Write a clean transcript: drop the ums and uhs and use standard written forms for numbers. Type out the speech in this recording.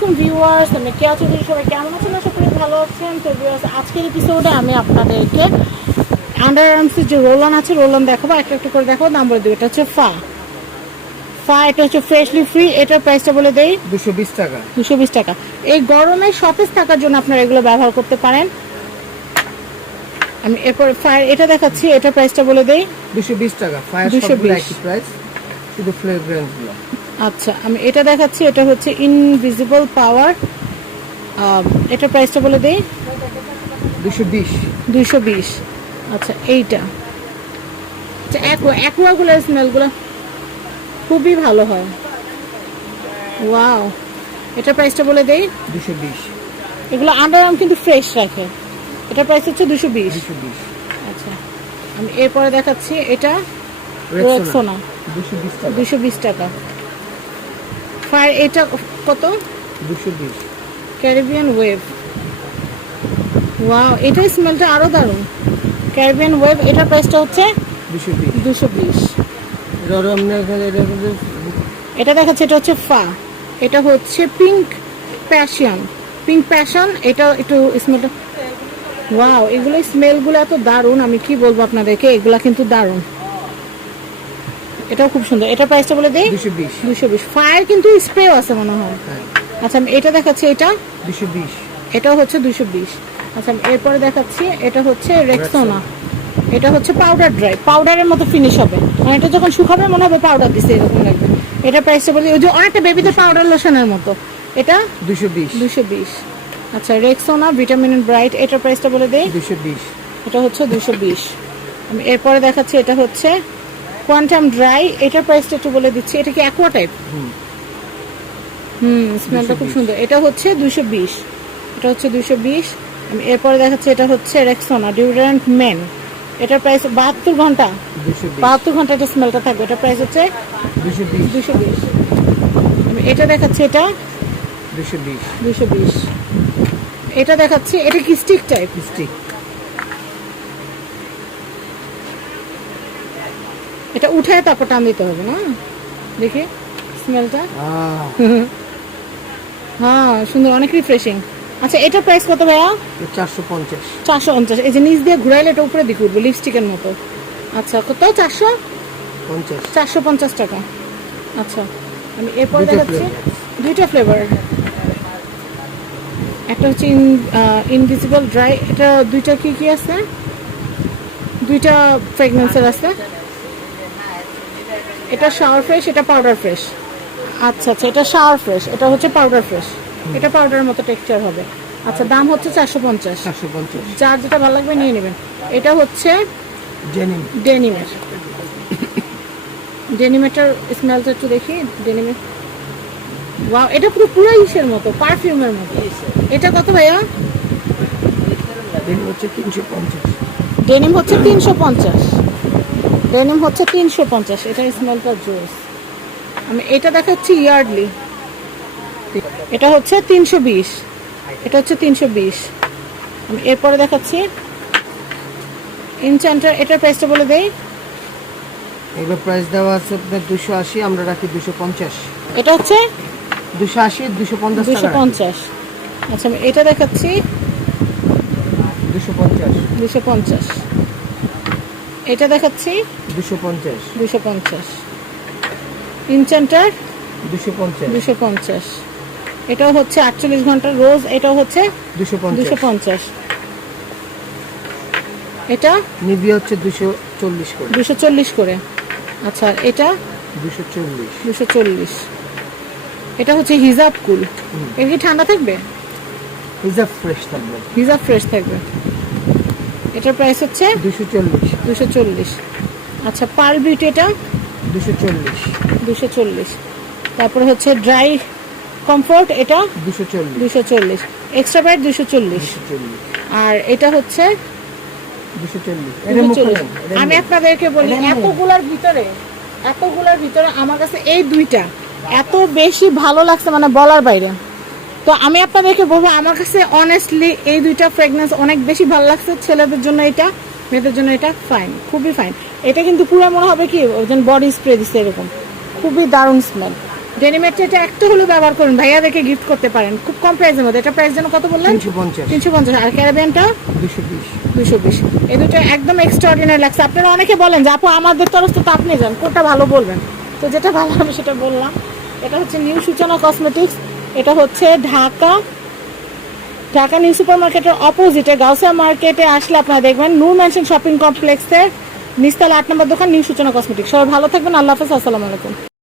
আলাইকুম ভিউয়ার্স, আমি কেয়া চৌধুরী। সবাই কেমন আছেন? আশা করি ভালো আছেন। তো ভিউয়ার্স, আজকের এপিসোডে আমি আপনাদেরকে আন্ডার আর্মসের যে রোল-অন আছে, রোল-অন দেখাবো, একটা একটা করে দেখাবো। নাম্বার দেবো। এটা হচ্ছে ফা ফা এটা হচ্ছে ফ্রেশলি ফ্রি। এটার প্রাইসটা বলে দেই 220 টাকা। 220 টাকা। এই গরমে সতেজ থাকার জন্য আপনারা এগুলো ব্যবহার করতে পারেন। আমি এরপর ফায়ার এটা দেখাচ্ছি, এটার প্রাইসটা বলে দেই 220 টাকা। ফায়ার সবগুলো একই প্রাইস, শুধু ফ্রেগ্রেন্স গুলো। আচ্ছা, আমি এটা দেখাচ্ছি, এটা হচ্ছে ইনভিজিবল পাওয়ার। এটার প্রাইসটা বলে দেই 220। 220। আচ্ছা, এইটা আচ্ছা অ্যাকুয়াগুলোর স্মেলগুলো খুবই ভালো হয়। ওয়াও, এটার প্রাইসটা বলে দেই 220। এগুলো আন্ডার আর্ম কিন্তু ফ্রেশ রাখে। এটার প্রাইস হচ্ছে 220। 220। আচ্ছা, আমি এরপরে দেখাচ্ছি, এটা রেক্সোনা 220 টাকা। 220 টাকা। ফায়ার এটা কত? 220। Caribbean wave. ওয়াও, এটার স্মেলটা আরো দারুণ। ক্যারিবিয়ান ওয়েভ, এটার প্রাইসটা হচ্ছে 220। 220। এটা এটা দেখাচ্ছে, এটা হচ্ছে ফা। এটা হচ্ছে পিঙ্ক প্যাশন। পিঙ্ক প্যাশন, এটা একটু স্মেলটা ওয়াও, এগুলো স্মেলগুলো এত দারুণ, আমি কি বলবো আপনাদেরকে, এগুলা কিন্তু দারুণ। এটাও খুব সুন্দর। এটা প্রাইসটা বলে দেই 220। 220। ফায়ার কিন্তু স্প্রেও আছে মনে হয়। আচ্ছা, আমি এটা দেখাচ্ছি, এটা 220। এটাও হচ্ছে 220। আচ্ছা, আমি এরপরে দেখাচ্ছি, এটা হচ্ছে রেক্সোনা। এটা হচ্ছে পাউডার ড্রাই, পাউডারের মতো ফিনিশ হবে, মানে এটা যখন শুকাবে মনে হবে পাউডার দিছে এরকম লাগবে। এটা প্রাইসটা বলি ওই যে অনেকটা বেবিদের পাউডার লোশনের মতো। এটা 220। 220। আচ্ছা, রেক্সোনা ভিটামিন ব্রাইট, এটার প্রাইসটা বলে দেই 220। এটা হচ্ছে 220। আমি এরপরে দেখাচ্ছি, এটা হচ্ছে কোয়ান্টাম ড্রাই। এটার প্রাইসটা একটু বলে দিচ্ছি। এটা কি অ্যাকোয়া টাইপ? স্মেলটা খুব সুন্দর। এটা হচ্ছে 220। এটা হচ্ছে 220। আমি এরপরে দেখাচ্ছি, এটা হচ্ছে রেক্সোনা ডিওডোরেন্ট মেন। এটার প্রাইস 72 ঘন্টা। 220। 72 ঘন্টা এটা স্মেলটা থাকবে। এটা প্রাইস হচ্ছে 220। 220। আমি এটা দেখাচ্ছি, এটা 220। 220। এটা দেখাচ্ছি, এটা কি স্টিক টাইপ? স্টিক। এটা উঠায় তারপর টান দিতে হবে না? দেখি স্মেলটা। হ্যাঁ, সুন্দর, অনেক রিফ্রেশিং। আচ্ছা, এটার প্রাইস কত ভাইয়া? 450। 450। এই যে নিচ দিয়ে ঘুরাইলে এটা উপরে দিকে উঠবে লিপস্টিকের মতো। আচ্ছা, কত? 50। 450 টাকা। আচ্ছা, আমি এরপর দুইটা দেখাচ্ছি দুইটা ফ্লেভার। একটা হচ্ছে ইনভিজিবল ড্রাই। এটা দুইটা কি কি আছে? দুইটা ফ্রেগনেন্সের আছে। এটা শাওয়ার ফ্রেশ, এটা পাউডার ফ্রেশ। আচ্ছা আচ্ছা, এটা শাওয়ার ফ্রেশ, এটা হচ্ছে পাউডার ফ্রেশ। এটা পাউডারের মতো টেক্সচার হবে। আচ্ছা, দাম হচ্ছে 450। 450। যার যেটা ভালো লাগবে নিয়ে নেবেন। এটা হচ্ছে ডেনিম। ডেনিমের। ডেনিমেটার স্মেলটা একটু দেখি। ডেনিমের ওয়াও, এটা পুরো ইসের মতো, পারফিউমের মতো। এটা কত ভাইয়া? ডেনিম হচ্ছে 350। ডেনিম হচ্ছে 350। ডেনিম হচ্ছে 350। এটা স্মেলটা জোস। আমি এটা দেখাচ্ছি ইয়ার্ডলি। এটা হচ্ছে 320। এটা হচ্ছে 320। আমি এরপরে দেখাচ্ছি ইনচ্যান্টার। এটার প্রাইসটা বলে দেই। এগুলো প্রাইস দেওয়া আছে আপনার 280, আমরা রাখি 250। এটা হচ্ছে 280, 250 টাকা। 250। আচ্ছা, আমি এটা দেখাচ্ছি 250। 250। এটা দেখাচ্ছি 250। 250। ইনচ্যান্টার 250। 250। এটাও হচ্ছে 48 ঘন্টা রোজ। এটাও হচ্ছে 250। 250। এটা নিভিয়া হচ্ছে 240 করে। 240 করে। আচ্ছা, এটা 240। 240। এটা হচ্ছে হিজাব কুল। এটা কি ঠান্ডা থাকবে? হিজাব ফ্রেশ থাকবে। হিজাব ফ্রেশ থাকবে। এটার প্রাইস হচ্ছে 240। 240। আচ্ছা, পার্ল বিউটি, এটা 240। 240। তারপরে হচ্ছে ড্রাই কমফোর্ট, এটা 240। 240। Extra bright 240। 240। আর এটা হচ্ছে 240। 240। আমি আপনাদেরকে বলি, এতগুলার ভিতরে আমার কাছে এই দুইটা এত বেশি ভালো লাগছে, মানে বলার বাইরে। তো আমি আপনাদেরকে বলবো, আমার কাছে অনেস্টলি এই দুইটা ফ্রেগনেন্স অনেক বেশি ভালো লাগছে। ছেলেদের জন্য এটা, মেয়েদের জন্য এটা ফাইন, খুবই ফাইন। এটা কিন্তু পুরো মনে হবে কি ওজন বডি স্প্রে দিচ্ছে এরকম, খুবই দারুণ স্মেল। ডেনিমেটটা এটা একটা হলো ব্যবহার করুন, ভাইয়াদেরকে গিফট করতে পারেন খুব কম প্রাইসের মধ্যে। এটা প্রাইস যেন কত বললেন? 350 350। আর ক্যারাবিয়ানটা 220 220। এই দুটো একদম এক্সট্রাঅর্ডিনারি লাগছে। আপনারা অনেকে বলেন যে আপু আমাদের তরফ থেকে আপনি যান, কোনটা ভালো বলবেন? তো যেটা ভালো আমি সেটা বললাম। এটা হচ্ছে নিউ সূচনা কসমেটিক্স, এটা হচ্ছে ঢাকা নিউ সুপার মার্কেটের অপোজিটে গাউসিয়া মার্কেটে আসলে আপনারা দেখবেন নূর ম্যানশন শপিং কমপ্লেক্সের নিচতলা 8 নম্বর দোকান নিউ সূচনা কসমেটিক্স। সবাই ভালো থাকবেন, আল্লাহ হাফেজ, আসসালামু আলাইকুম।